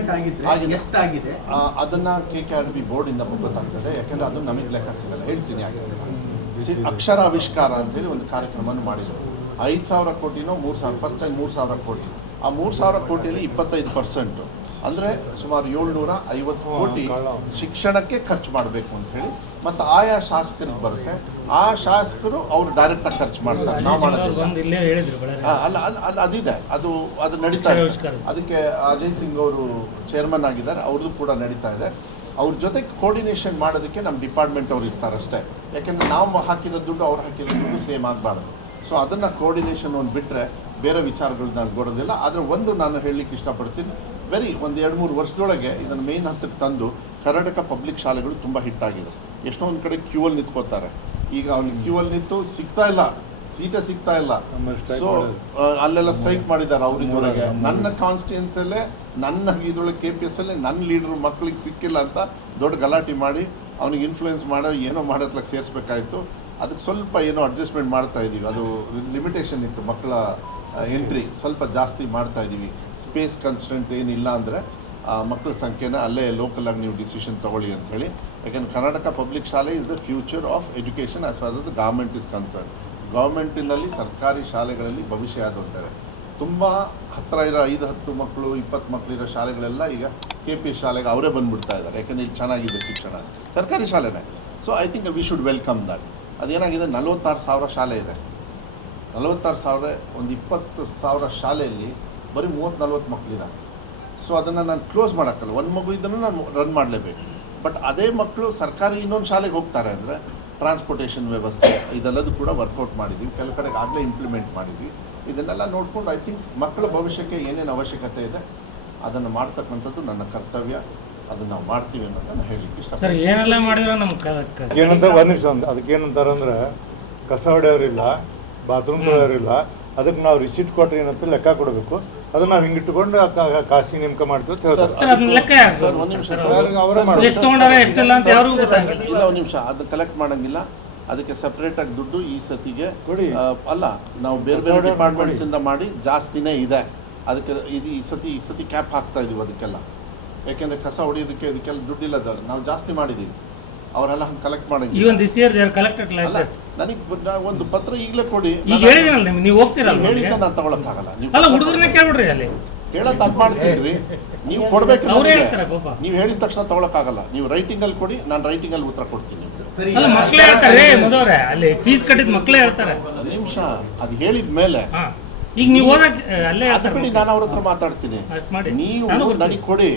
Implement ಆಗಿದೆ ಎಷ್ಟಾಗಿದೆ ಅದನ್ನು KKRB ಬೋರ್ಡಿಂದ ಗೊತ್ತಾಗ್ತದೆ. ಯಾಕೆಂದರೆ ಅದು ನಮಗೆ ಲೆಕ್ಕ ಸಿಗಲ್ಲ. ಹೇಳ್ತೀನಿ ಯಾಕೆ ಅಕ್ಷರ ಆವಿಷ್ಕಾರ ಅಂತೇಳಿ ಒಂದು ಕಾರ್ಯಕ್ರಮವನ್ನು ಮಾಡಿದ್ರು. 5,000 ಕೋಟಿನೋ 3,000 ಫಸ್ಟ್ ಟೈಮ್ 3,000 ಕೋಟಿ. ಆ 3,000 ಕೋಟಿಯಲ್ಲಿ 25% ಅಂದರೆ ಸುಮಾರು 750 ಕೋಟಿ ಶಿಕ್ಷಣಕ್ಕೆ ಖರ್ಚು ಮಾಡಬೇಕು ಅಂತ ಹೇಳಿ ಮತ್ತು ಆಯಾ ಶಾಸಕರಿಗೆ ಬರುತ್ತೆ. ಆ ಶಾಸಕರು ಅವರು ಡೈರೆಕ್ಟಾಗಿ ಖರ್ಚು ಮಾಡ್ತಾರೆ, ನಾವು ಮಾಡೋದಿಲ್ಲ. ಅಲ್ಲ ಅಲ್ಲ ಅದಿದೆ, ಅದು ನಡೀತಾ ಇದೆ. ಅದಕ್ಕೆ ಅಜಯ್ ಸಿಂಗ್ ಅವರು ಚೇರ್ಮನ್ ಆಗಿದ್ದಾರೆ, ಅವ್ರದ್ದು ಕೂಡ ನಡೀತಾ ಇದೆ. ಅವ್ರ ಜೊತೆಗೆ ಕೋರ್ಡಿನೇಷನ್ ಮಾಡೋದಕ್ಕೆ ನಮ್ಮ ಡಿಪಾರ್ಟ್ಮೆಂಟ್ ಅವ್ರು ಇರ್ತಾರಷ್ಟೇ. ಯಾಕೆಂದರೆ ನಾವು ಹಾಕಿರೋ ದುಡ್ಡು ಅವ್ರು ಹಾಕಿರೋ ದುಡ್ಡು ಸೇಮ್ ಆಗಬಾರ್ದು. ಸೊ ಅದನ್ನು ಕೋರ್ಡಿನೇಷನ್ ಒಂದು ಬಿಟ್ಟರೆ ಬೇರೆ ವಿಚಾರಗಳು ನಾನು ಕೊಡೋದಿಲ್ಲ. ಆದರೆ ಒಂದು ನಾನು ಹೇಳಲಿಕ್ಕೆ ಇಷ್ಟಪಡ್ತೀನಿ, ಒಂದು 2-3 ವರ್ಷದೊಳಗೆ ಇದನ್ನು ಮೇನ್ ಹಂತಕ್ಕೆ ತಂದು ಕರ್ನಾಟಕ ಪಬ್ಲಿಕ್ ಶಾಲೆಗಳು ತುಂಬ ಹಿಟ್ಟಾಗಿದೆ. ಎಷ್ಟೊಂದು ಕಡೆ ಕ್ಯೂವಲ್ಲಿ ನಿಂತ್ಕೋತಾರೆ. ಈಗ ಅವ್ನಿಗೆ ಕ್ಯೂವಲ್ಲಿ ನಿಂತು ಸಿಗ್ತಾ ಇಲ್ಲ, ಸೀಟೇ ಸಿಗ್ತಾ ಇಲ್ಲ. ಸೊ ಅಲ್ಲೆಲ್ಲ ಸ್ಟ್ರೈಕ್ ಮಾಡಿದ್ದಾರೆ ಅವ್ರಿಗೊಳಗೆ. ನನ್ನ ಕಾನ್ಸ್ಟಿಟ್ಯೂನ್ಸಲ್ಲೇ ನನ್ನ ಇದರೊಳಗೆ KPS ಅಲ್ಲೇ ನನ್ನ ಲೀಡ್ರು ಮಕ್ಕಳಿಗೆ ಸಿಕ್ಕಿಲ್ಲ ಅಂತ ದೊಡ್ಡ ಗಲಾಟೆ ಮಾಡಿ ಅವ್ನಿಗೆ ಇನ್ಫ್ಲೂಯೆನ್ಸ್ ಮಾಡೋ ಏನೋ ಮಾಡೋದ್ಲಕ್ಕೆ ಸೇರಿಸ್ಬೇಕಾಯಿತು. ಅದಕ್ಕೆ ಸ್ವಲ್ಪ ಏನೋ ಅಡ್ಜಸ್ಟ್ಮೆಂಟ್ ಮಾಡ್ತಾ ಇದ್ದೀವಿ. ಅದು ಲಿಮಿಟೇಷನ್ ಇತ್ತು, ಮಕ್ಕಳ ಎಂಟ್ರಿ ಸ್ವಲ್ಪ ಜಾಸ್ತಿ ಮಾಡ್ತಾ ಇದ್ದೀವಿ. ಸ್ಪೇಸ್ ಕನ್ಸ್ಟೆಂಟ್ ಏನಿಲ್ಲ ಅಂದರೆ ಮಕ್ಕಳ ಸಂಖ್ಯೆನ ಅಲ್ಲೇ ಲೋಕಲಾಗಿ ನೀವು ಡಿಸಿಷನ್ ತೊಗೊಳ್ಳಿ ಅಂತ ಹೇಳಿ. ಯಾಕೆಂದರೆ Karnataka public shaale is the future of education as far the government is concern. ಗೌರ್ಮೆಂಟಿನಲ್ಲಿ ಸರ್ಕಾರಿ ಶಾಲೆಗಳಲ್ಲಿ ಭವಿಷ್ಯ ಅದು ಅಂತಾರೆ. ತುಂಬ ಹತ್ತಿರ ಇರೋ 5-10 ಮಕ್ಕಳು 20 ಮಕ್ಕಳಿರೋ ಶಾಲೆಗಳೆಲ್ಲ ಈಗ KPS ಶಾಲೆಗೆ ಅವರೇ ಬಂದುಬಿಡ್ತಾ ಇದ್ದಾರೆ. ಯಾಕೆಂದರೆ ಇಲ್ಲಿ ಚೆನ್ನಾಗಿದೆ ಶಿಕ್ಷಣ, ಸರ್ಕಾರಿ ಶಾಲೆನೇ. So I think we should welcome that. ಅದೇನಾಗಿದೆ, 46,000 ಶಾಲೆ ಇದೆ. 46,000 ಒಂದು 20,000 ಶಾಲೆಯಲ್ಲಿ ಬರೀ 30-40 ಮಕ್ಕಳಿದ್ದಾರೆ. ಸೊ ಅದನ್ನು ನಾನು ಕ್ಲೋಸ್ ಮಾಡೋಕ್ಕಲ್ಲ. ಒಂದು ಮಗು ಇದನ್ನು ನಾನು ರನ್ ಮಾಡಲೇಬೇಕು. ಬಟ್ ಅದೇ ಮಕ್ಕಳು ಸರ್ಕಾರಿ ಇನ್ನೊಂದು ಶಾಲೆಗೆ ಹೋಗ್ತಾರೆ ಅಂದರೆ ಟ್ರಾನ್ಸ್ಪೋರ್ಟೇಷನ್ ವ್ಯವಸ್ಥೆ ಇದೆಲ್ಲದೂ ಕೂಡ ವರ್ಕೌಟ್ ಮಾಡಿದ್ವಿ. ಕೆಲವು ಕಡೆಗೆ ಆಗಲೇ ಇಂಪ್ಲಿಮೆಂಟ್ ಮಾಡಿದ್ವಿ. ಇದನ್ನೆಲ್ಲ ನೋಡಿಕೊಂಡು ಐ ಥಿಂಕ್ ಮಕ್ಕಳ ಭವಿಷ್ಯಕ್ಕೆ ಏನೇನು ಅವಶ್ಯಕತೆ ಇದೆ ಅದನ್ನು ಮಾಡ್ತಕ್ಕಂಥದ್ದು ನನ್ನ ಕರ್ತವ್ಯ. ಅದನ್ನು ನಾವು ಮಾಡ್ತೀವಿ ಅನ್ನೋದನ್ನು ಹೇಳಲಿಕ್ಕೆ ಇಷ್ಟ. ಏನೆಲ್ಲ ಮಾಡಿದ್ರೆ ಏನಂತ ಒಂದು ನಿಮಿಷ ಅದಕ್ಕೇನಂತಾರಂದ್ರೆ ಕಸ ಹೊಡೆಯೋರಿಲ್ಲ, ಬಾತ್ರೂಮ್ ತೊಳೆಯೋರಿಲ್ಲ, ಅದಕ್ಕೆ ನಾವು ರಿಸಿಟ್ ಕೊಟ್ಟರೆ ಏನಂತ ಲೆಕ್ಕ ಕೊಡಬೇಕು. ಅದನ್ನ ನಾವು ಹಿಂಗಿಟ್ಟುಕೊಂಡು ಖಾಸಗಿ ನೇಮಕ ಮಾಡ್ತೀವಿ ಅಂತ ಹೇಳ್ತಾರೆ. ಸರ್ ಒಂದು ನಿಮಿಷ, ಇಲ್ಲ ಒಂದು ನಿಮಿಷ, ಅದನ್ನ ಕಲೆಕ್ಟ್ ಮಾಡೋಂಗಿಲ್ಲ. ಅದಕ್ಕೆ ಸಪ್ರೇಟಾಗಿ ದುಡ್ಡು ಈ ಸತಿಗೆ ಕೊಡಿ. ಅಲ್ಲ, ನಾವು ಬೇರೆ ಬೇರೆ ಡಿಪಾರ್ಟ್ಮೆಂಟ್ಸಿಂದ ಮಾಡಿ ಜಾಸ್ತಿನೇ ಇದೆ. ಅದಕ್ಕೆ ಈ ಸತಿ ಕ್ಯಾಪ್ ಹಾಕ್ತಾ ಇದೀವಿ ಅದಕ್ಕೆಲ್ಲ. ಯಾಕೆಂದರೆ ಕಸ ಹೊಡೆಯೋದಕ್ಕೆ ಇದಕ್ಕೆಲ್ಲ ದುಡ್ಡಿಲ್ಲ, ನಾವು ಜಾಸ್ತಿ ಮಾಡಿದ್ದೀವಿ. ಅವರೆಲ್ಲ ಹಂಗೆ ಕಲೆಕ್ಟ್ ಮಾಡೋಂಗಿಲ್ಲ. ನನಗೆ ಒಂದು ಪತ್ರ ಈಗಲೇ ಕೊಡಿ. ಹೇಳಿದ್ದ ನಾನು ತಗೊಳಕ್ಕಾಗಲ್ಲ. ಕೇಳೋದು ಅದು ಮಾಡ್ತೀರಿ, ನೀವು ಕೊಡ್ಬೇಕು. ನೀವು ಹೇಳಿದ ತಕ್ಷಣ ತಗೊಳಕ್ಕಾಗಲ್ಲ. ನೀವು ರೈಟಿಂಗಲ್ಲಿ ಕೊಡಿ, ನಾನು ರೈಟಿಂಗಲ್ಲಿ ಉತ್ತರ ಕೊಡ್ತೀನಿ. ನಿಮಿಷ, ಅದು ಹೇಳಿದ ಮೇಲೆ ಬಿಡಿ, ನಾನು ಅವ್ರ ಹತ್ರ ಮಾತಾಡ್ತೀನಿ. ನೀವು ನನಗೆ ಕೊಡಿ,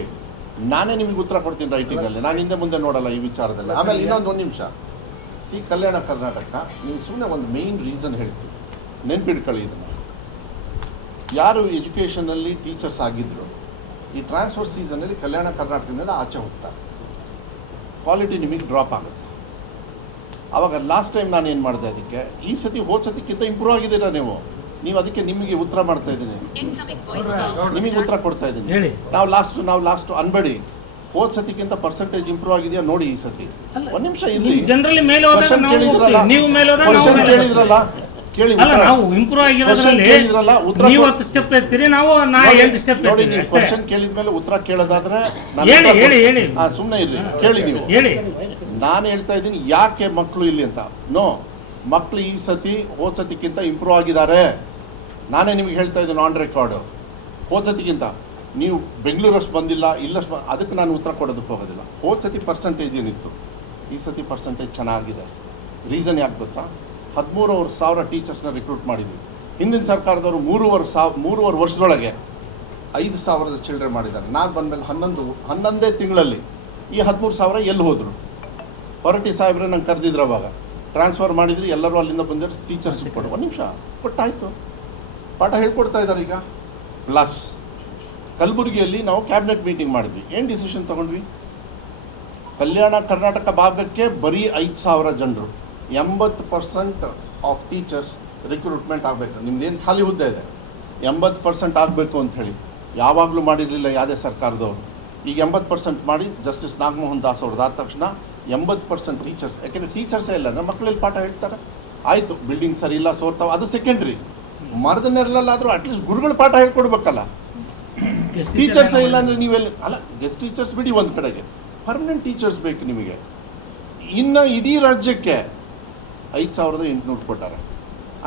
ನಾನೇ ನಿಮಗೆ ಉತ್ತರ ಕೊಡ್ತೀನಿ ರೈಟಿಂಗಲ್ಲಿ. ನಾನು ಹಿಂದೆ ಮುಂದೆ ನೋಡಲ್ಲ ಈ ವಿಚಾರದಲ್ಲಿ. ಆಮೇಲೆ ಇನ್ನೊಂದು ನಿಮಿಷ, ಕಲ್ಯಾಣ ಕರ್ನಾಟಕ, ನೀವು ಸುಮ್ಮನೆ ಒಂದು ಮೇಯ್ನ್ ರೀಸನ್ ಹೇಳ್ತೀವಿ, ನೆನ್ಪಿಡ್ಕೊಳ್ಳಿ ಇದನ್ನು. ಯಾರು ಎಜುಕೇಷನಲ್ಲಿ ಟೀಚರ್ಸ್ ಆಗಿದ್ರು ಈ ಟ್ರಾನ್ಸ್ಫರ್ ಸೀಸನಲ್ಲಿ ಕಲ್ಯಾಣ ಕರ್ನಾಟಕದಿಂದ ಆಚೆ ಹೋಗ್ತಾರೆ, ಕ್ವಾಲಿಟಿ ನಿಮಗೆ ಡ್ರಾಪ್ ಆಗುತ್ತೆ. ಆವಾಗ ಲಾಸ್ಟ್ ಟೈಮ್ ನಾನು ಏನು ಮಾಡಿದೆ, ಅದಕ್ಕೆ ಈ ಸತಿ ಹೋದ ಸತಿಕ್ಕಿಂತ ಇಂಪ್ರೂವ್ ಆಗಿದ್ದೀರಾ ನೀವು ಅದಕ್ಕೆ ನಿಮಗೆ ಉತ್ತರ ಮಾಡ್ತಾ ಇದ್ದೀನಿ, ನಿಮಗೆ ಉತ್ತರ ಕೊಡ್ತಾ ಇದ್ದೀನಿ. ನಾವು ಲಾಸ್ಟ್ ಅನ್ಬೇಡಿ, ಹೋದ ಸತಿಕ್ಕಿಂತ ಪರ್ಸೆಂಟೇಜ್ ಇಂಪ್ರೂವ್ ಆಗಿದೆಯಾ ನೋಡಿ ಈ ಸತಿ. ಒಂದು ನಿಮಿಷ ಇರಲಿ, ಕೇಳಿದ್ರಲ್ಲ ಕೇಳಿ ಕ್ವಶನ್ ಕೇಳಿದ್ಮೇಲೆ ಉತ್ತರ ಕೇಳೋದಾದ್ರೆ ಸುಮ್ಮನೆ ಇರ್ಲಿ, ಕೇಳಿ ನೀವು. ನಾನು ಹೇಳ್ತಾ ಇದ್ದೀನಿ ಯಾಕೆ ಮಕ್ಕಳು ಇಲ್ಲಿ ಅಂತ. ಮಕ್ಕಳು ಈ ಸತಿ ಹೋದ ಸತಿಕ್ಕಿಂತ ಇಂಪ್ರೂವ್ ಆಗಿದ್ದಾರೆ. ನಾನೇ ನಿಮಗೆ ಹೇಳ್ತಾ ಇದ್ದೀನಿ ಆನ್ ರೆಕಾರ್ಡು. ಹೋದ ಸತಿಗಿಂತ ನೀವು ಬೆಂಗಳೂರಷ್ಟು ಬಂದಿಲ್ಲ, ಇಲ್ಲಷ್ಟು ಅದಕ್ಕೆ ನಾನು ಉತ್ತರ ಕೊಡೋದಕ್ಕೆ ಹೋಗೋದಿಲ್ಲ. ಹೋದ ಸತಿ ಪರ್ಸೆಂಟೇಜ್ ಏನಿತ್ತು, ಈ ಸತಿ ಪರ್ಸೆಂಟೇಜ್ ಚೆನ್ನಾಗಿದೆ. ರೀಸನ್ ಯಾಕೆ ಗೊತ್ತಾ, 13,000 ಟೀಚರ್ಸ್ನ ರಿಕ್ರೂಟ್ ಮಾಡಿದ್ವಿ. ಹಿಂದಿನ ಸರ್ಕಾರದವರು 3.5 ವರ್ಷದೊಳಗೆ 5,000 ಚಿಲ್ಡ್ರನ್ ಮಾಡಿದ್ದಾರೆ. ನಾನು ಬಂದಮೇಲೆ 11 ತಿಂಗಳಲ್ಲಿ ಈ 13,000 ಎಲ್ಲಿ ಹೋದರು? ಹೊರಟಿ ಸಾಹೇಬ್ರೆ ನಂಗೆ ಕರೆದಿದ್ರು, ಅವಾಗ ಟ್ರಾನ್ಸ್ಫರ್ ಮಾಡಿದ್ರಿ, ಎಲ್ಲರೂ ಅಲ್ಲಿಂದ ಬಂದಿರೋ ಟೀಚರ್ಸ್ ಕೊಡು. ಒಂದು ನಿಮಿಷ ಕೊಟ್ಟಾಯಿತು, ಪಾಠ ಹೇಳ್ಕೊಡ್ತಾ ಇದ್ದಾರೆ ಈಗ. ಪ್ಲಸ್ ಕಲಬುರಗಿಯಲ್ಲಿ ನಾವು ಕ್ಯಾಬಿನೆಟ್ ಮೀಟಿಂಗ್ ಮಾಡಿದ್ವಿ. ಏನು ಡಿಸಿಷನ್ ತೊಗೊಂಡ್ವಿ, ಕಲ್ಯಾಣ ಕರ್ನಾಟಕ ಭಾಗಕ್ಕೆ ಬರೀ 5,000 ಜನರು, 80% ಆಫ್ ಟೀಚರ್ಸ್ ರಿಕ್ರೂಟ್ಮೆಂಟ್ ಆಗಬೇಕು. ನಿಮ್ದೇನು ಖಾಲಿ ಹುದ್ದೆ ಇದೆ 80% ಆಗಬೇಕು ಅಂತ ಹೇಳಿ ಯಾವಾಗಲೂ ಮಾಡಿರಲಿಲ್ಲ ಯಾವುದೇ ಸರ್ಕಾರದವರು. ಈಗ 80% ಮಾಡಿ ಜಸ್ಟಿಸ್ ನಾಗಮೋಹನ್ ದಾಸ್ ಅವ್ರದ್ದು ಆದ ತಕ್ಷಣ 80% ಟೀಚರ್ಸ್. ಯಾಕೆಂದರೆ ಟೀಚರ್ಸೇ ಇಲ್ಲ, ನಮ್ಮ ಮಕ್ಕಳಲ್ಲಿ ಪಾಠ ಹೇಳ್ತಾರೆ. ಆಯಿತು, ಬಿಲ್ಡಿಂಗ್ ಸರಿ ಇಲ್ಲ, ಸೋರ್ತಾವೆ, ಅದು ಸೆಕೆಂಡ್ರಿ. ಮರದನ್ನೆರಲಾದರೂ ಅಟ್ಲೀಸ್ಟ್ ಗುರುಗಳು ಪಾಠ ಹೇಳ್ಕೊಡ್ಬೇಕಲ್ಲ. ಟೀಚರ್ಸೇ ಇಲ್ಲ ಅಂದರೆ ನೀವೆಲ್ಲ ಅಲ್ಲ, ಗೆಸ್ಟ್ ಟೀಚರ್ಸ್ ಬಿಡಿ ಒಂದು ಕಡೆಗೆ, ಪರ್ಮನೆಂಟ್ ಟೀಚರ್ಸ್ ಬೇಕು ನಿಮಗೆ. ಇನ್ನು ಇಡೀ ರಾಜ್ಯಕ್ಕೆ 5,800 ಕೊಟ್ಟಾರೆ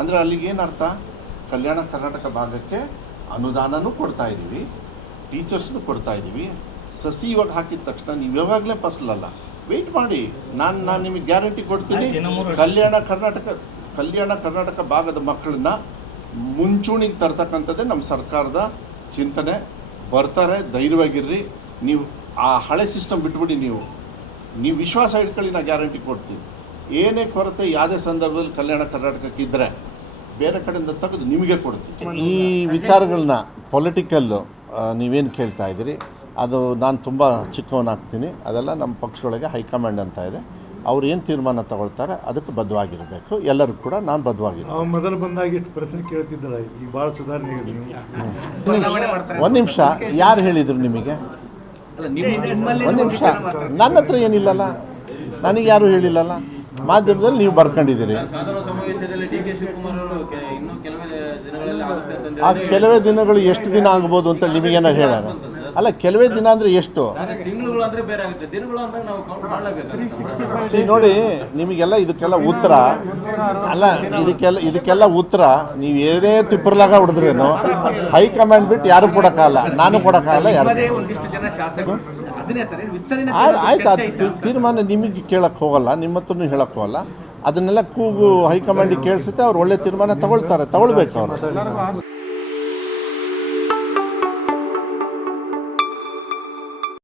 ಅಂದರೆ ಅಲ್ಲಿಗೆ ಏನರ್ಥ? ಕಲ್ಯಾಣ ಕರ್ನಾಟಕ ಭಾಗಕ್ಕೆ ಅನುದಾನನೂ ಕೊಡ್ತಾ ಇದ್ದೀವಿ, ಟೀಚರ್ಸ್ನೂ ಕೊಡ್ತಾ ಇದ್ದೀವಿ. ಸಸಿ ಇವಾಗ ಹಾಕಿದ ತಕ್ಷಣ ನೀವು ಯಾವಾಗಲೇ ಫಸಲಲ್ಲ, ವೆಯ್ಟ್ ಮಾಡಿ, ನಾನು ನಿಮಗೆ ಗ್ಯಾರಂಟಿ ಕೊಡ್ತೀನಿ. ಕಲ್ಯಾಣ ಕರ್ನಾಟಕ ಭಾಗದ ಮಕ್ಕಳನ್ನ ಮುಂಚೂಣಿಗೆ ತರ್ತಕ್ಕಂಥದ್ದೇ ನಮ್ಮ ಸರ್ಕಾರದ ಚಿಂತನೆ. ಬರ್ತಾರೆ, ಧೈರ್ಯವಾಗಿರ್ರಿ. ನೀವು ಆ ಹಳೆ ಸಿಸ್ಟಮ್ ಬಿಟ್ಬಿಡಿ, ನೀವು ವಿಶ್ವಾಸ ಇಟ್ಕೊಳ್ಳಿ, ನಾ ಗ್ಯಾರಂಟಿ ಕೊಡ್ತೀವಿ. ಏನೇ ಕೊರತೆ ಯಾವುದೇ ಸಂದರ್ಭದಲ್ಲಿ ಕಲ್ಯಾಣ ಕರ್ನಾಟಕಕ್ಕೆ ಇದ್ದರೆ ಬೇರೆ ಕಡೆಯಿಂದ ತೆಗೆದು ನಿಮಗೆ ಕೊಡ್ತೀವಿ. ಈ ವಿಚಾರಗಳನ್ನ ಪೊಲಿಟಿಕಲ್ಲು ನೀವೇನು ಕೇಳ್ತಾ ಇದ್ದೀರಿ, ಅದು ನಾನು ತುಂಬ ಚಿಕ್ಕವನಾಗ್ತೀನಿ. ಅದೆಲ್ಲ ನಮ್ಮ ಪಕ್ಷದೊಳಗೆ ಹೈಕಮಾಂಡ್ ಅಂತ ಇದೆ, ಅವ್ರು ಏನು ತೀರ್ಮಾನ ತಗೊಳ್ತಾರೆ ಅದಕ್ಕೆ ಬದ್ಧವಾಗಿರಬೇಕು. ಎಲ್ಲರೂ ಕೂಡ ನಾನು ಬದ್ಧವಾಗಿರ್ತೀನಿ. ಮೊದಲು ಬಂದಾಗ ಇಷ್ಟು ಪ್ರಶ್ನೆ ಕೇಳ್ತಿದ್ದಲ್ಲ, ಈಗ ಭಾಳ ಸುಧಾರಣೆ ಆಗಿದೆ. ಒಂದು ನಿಮಿಷ, ಯಾರು ಹೇಳಿದರು ನಿಮಗೆ? ಒಂದು ನಿಮಿಷ, ನನ್ನ ಹತ್ರ ಏನಿಲ್ಲಲ್ಲ, ನನಗೆ ಯಾರೂ ಹೇಳಿಲ್ಲಲ್ಲ, ಮಾಧ್ಯಮದಲ್ಲಿ ನೀವು ಬರ್ಕೊಂಡಿದ್ದೀರಿ. ಆ ಕೆಲವೇ ದಿನಗಳು ಎಷ್ಟು ದಿನ ಆಗ್ಬೋದು ಅಂತ ನಿಮಗೇನೋ ಹೇಳೋಣ. ಅಲ್ಲ, ಕೆಲವೇ ದಿನ ಅಂದರೆ ಎಷ್ಟು? ನೋಡಿ, ನಿಮಗೆಲ್ಲ ಇದಕ್ಕೆಲ್ಲ ಉತ್ತರ ಅಲ್ಲ, ಇದಕ್ಕೆಲ್ಲ ಉತ್ತರ ನೀವು ಏನೇ ತಿಪ್ಪರ್ಲಾಗ ಹೊಡೆದ್ರೇನು ಹೈಕಮಾಂಡ್ ಬಿಟ್ಟು ಯಾರು ಕೊಡೋಕ್ಕಾಗಲ್ಲ, ನಾನು ಕೊಡೋಕ್ಕಾಗಲ್ಲ, ಯಾರು. ಆಯ್ತು, ಅದು ತೀರ್ಮಾನ ನಿಮಗೆ ಕೇಳಕ್ಕೆ ಹೋಗಲ್ಲ, ನಿಮ್ಮ ಹತ್ರನೂ ಹೇಳಕ್ಕೆ ಹೋಗಲ್ಲ. ಅದನ್ನೆಲ್ಲ ಕೂಗು ಹೈಕಮಾಂಡಿಗೆ ಕೇಳಿಸುತ್ತೆ, ಅವ್ರು ಒಳ್ಳೆ ತೀರ್ಮಾನ ತಗೊಳ್ತಾರೆ, ತಗೊಳ್ಬೇಕು ಅವರು.